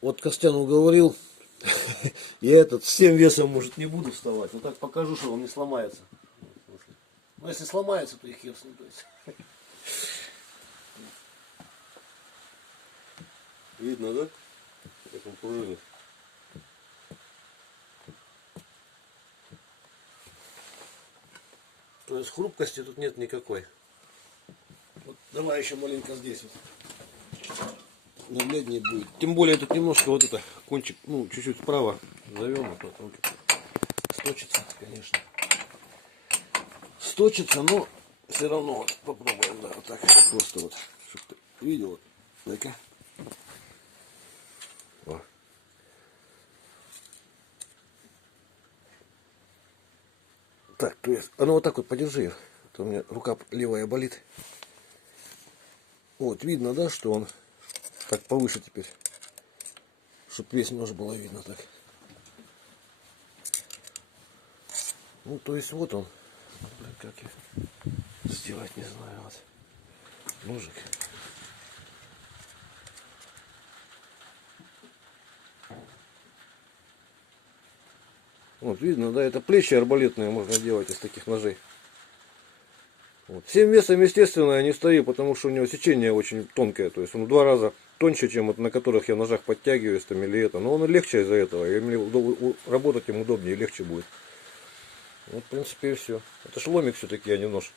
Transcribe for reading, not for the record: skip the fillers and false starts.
Вот Костян уговорил. Я этот всем весом, может, не буду вставать. Но так покажу, что он не сломается. Но если сломается, то и хер с ним. Видно, да? Как он пружинит. То есть хрупкости тут нет никакой. Вот давай еще маленько здесь вот. Нагляднее будет. Тем более тут немножко вот это кончик, ну, чуть-чуть вправо завел, а потом сточится, конечно. Сточится, но все равно вот попробуем, да, вот так. Просто вот, чтобы ты видел. Вот. Дай-ка. Так, то есть, а ну вот так вот подержи, а то у меня рука левая болит. Вот, видно, да, что он так повыше теперь, чтобы весь нож было видно так. Ну, то есть вот он. Блин, как я сделать, не знаю, вот. Ножик. Вот, видно, да, это плечи арбалетные можно делать из таких ножей. Вот. Всем весом, естественно, я не стою, потому что у него сечение очень тонкое. То есть он в 2 раза тоньше, чем вот на которых я ножах подтягиваюсь там, или это. Но он легче из-за этого. И мне работать им удобнее и легче будет. Вот, в принципе, и все. Это ж ломик все-таки, а не нож.